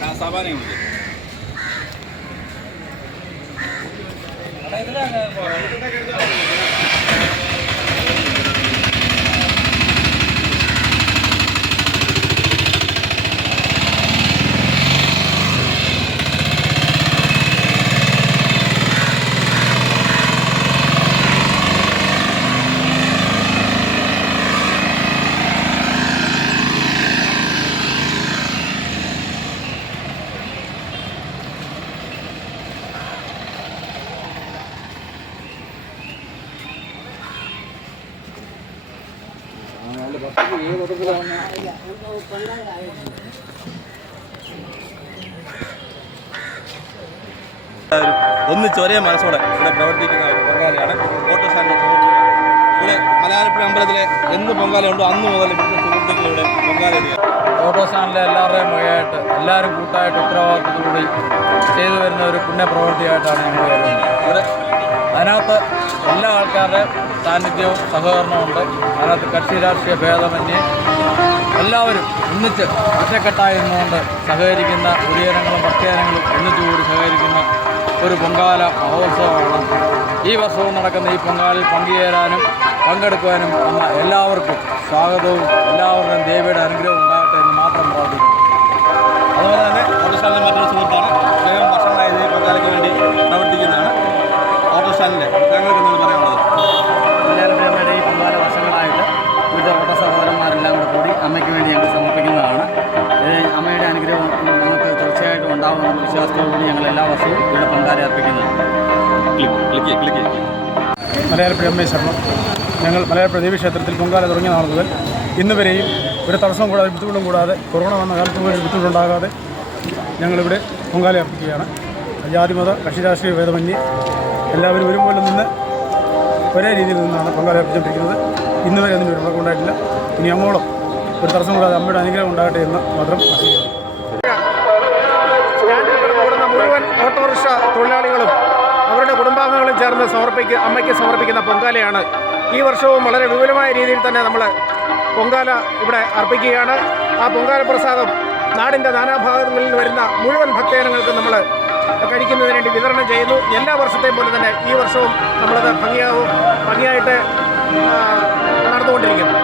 സാമാന്യം ഒന്നിച്ചൊരേ മനസ്സോടെ ഇവിടെ പ്രവർത്തിക്കുന്ന ഒരു പൊങ്കാലയാണ് ഓട്ടോ സ്റ്റാൻഡ്. ഇവിടെ മലയാളപ്പുഴ അമ്പലത്തിലെ എന്ത് പൊങ്കാലയുണ്ടോ അന്ന് മുതൽ ഇവിടുത്തെ സുഹൃത്തുക്കളിവിടെ പൊങ്കാല ചെയ്യുക. ഓട്ടോ സ്റ്റാൻഡിലെ എല്ലാവരുടെയും വകയായിട്ട് എല്ലാവരും കൂട്ടായിട്ട് ഉത്തരവാദിത്തത്തോടുകൂടി ചെയ്തു വരുന്ന ഒരു പുണ്യപ്രവൃത്തിയായിട്ടാണ് ഞങ്ങൾ വരുന്നത്. ഇവിടെ അതിനകത്ത് എല്ലാ ആൾക്കാരുടെയും സാന്നിധ്യവും സഹകരണവും ഉണ്ട്. അതിനകത്ത് കക്ഷി രാഷ്ട്രീയ ഭേദമന്യേ എല്ലാവരും ഒന്നിച്ച് ഒറ്റക്കെട്ടായി നിന്നുകൊണ്ട് സഹകരിക്കുന്ന പൊതുജനങ്ങളും ഭക്തജനങ്ങളും ഒന്നിച്ചുകൂടി സഹകരിക്കുന്ന ഒരു പൊങ്കാല മഹോത്സവമാണ്. ഈ വർഷവും നടക്കുന്ന ഈ പൊങ്കാലയിൽ പങ്കുചേരാനും പങ്കെടുക്കുവാനും വന്ന എല്ലാവർക്കും സ്വാഗതവും എല്ലാവരുടെയും ദേവിയുടെ അനുഗ്രഹവും ഉണ്ടാകട്ടെ എന്ന് മാത്രം പ്രാർത്ഥിക്കുന്നു. അതുപോലെ തന്നെ ഓട്ടോ സ്റ്റാൻഡിലെ മറ്റൊരു സുഹൃത്താണ്. സ്വയം വർഷങ്ങളായി ഈ പൊങ്കാലയ്ക്ക് വേണ്ടി പ്രവർത്തിക്കുന്നതാണ്. ഓട്ടോ സ്റ്റാൻഡിലെ ഞങ്ങൾക്ക് എന്താണ് പറയാനുള്ളത്? മലയാളപ്പുഴയുടെ ഈ പൊങ്കാല വർഷങ്ങളായിട്ട് വിവിധ ഓട്ടോ സഹോദരന്മാരെല്ലാം കൂടി അമ്മയ്ക്ക് വേണ്ടി ഞങ്ങൾ സമർപ്പിക്കുന്നതാണ്. അമ്മയുടെ അനുഗ്രഹം ഞങ്ങൾക്ക് തീർച്ചയായിട്ടും ഉണ്ടാകുമെന്ന വിശ്വാസത്തോടുകൂടി ഞങ്ങൾ എല്ലാ വർഷവും ഇവിടെ പൊങ്കാല അർപ്പിക്കുന്നതാണ്. മലയാളപ്പുഴ അമ്മയെ ശരണം. ഞങ്ങൾ മലയാളപ്പുഴ ദേവീക്ഷേത്രത്തിൽ പൊങ്കാല തുടങ്ങിയ നാൾ മുതൽ ഇന്ന് വരെയും ഒരു തടസ്സവും കൂടാതെ ബുദ്ധിമുട്ടും കൂടാതെ കൊറോണ വന്ന കാലത്ത് പോലും ബുദ്ധിമുട്ടുണ്ടാകാതെ ഞങ്ങളിവിടെ പൊങ്കാല അർപ്പിക്കുകയാണ്. ജാതിമത കക്ഷി രാഷ്ട്രീയ ഭേദമന്യേ എല്ലാവരും ഒരുപോലെ നിന്ന് ഒരേ രീതിയിൽ നിന്നാണ് പൊങ്കാല അർപ്പിച്ചുകൊണ്ടിരിക്കുന്നത്. ഇന്ന് വരെ അതിന് ഒരു ഉണ്ടായിട്ടില്ല. ഇനി അങ്ങോളം ഒരു തടസ്സം കൂടാതെ അമ്മയുടെ അനുഗ്രഹം ഉണ്ടാകട്ടെ എന്ന് മാത്രം ആശിക്കുന്നു. ഓടുന്ന മുഴുവൻ ഓട്ടോറിക്ഷ തൊഴിലാളികളും അവരുടെ കുടുംബാംഗങ്ങളും ചേർന്ന് അമ്മയ്ക്ക് സമർപ്പിക്കുന്ന പൊങ്കാലയാണ്. ഈ വർഷവും വളരെ വിപുലമായ രീതിയിൽ തന്നെ നമ്മൾ പൊങ്കാല ഇവിടെ അർപ്പിക്കുകയാണ്. ആ പൊങ്കാല പ്രസാദം നാടിൻ്റെ നാനാഭാഗങ്ങളിൽ വരുന്ന മുഴുവൻ ഭക്തജനങ്ങൾക്കും നമ്മൾ കഴിക്കുന്നതിന് വേണ്ടി വിതരണം ചെയ്യുന്നു. എല്ലാ വർഷത്തെയും പോലെ തന്നെ ഈ വർഷവും നമ്മളത് ഭംഗിയായിട്ട് നടന്നുകൊണ്ടിരിക്കുന്നു.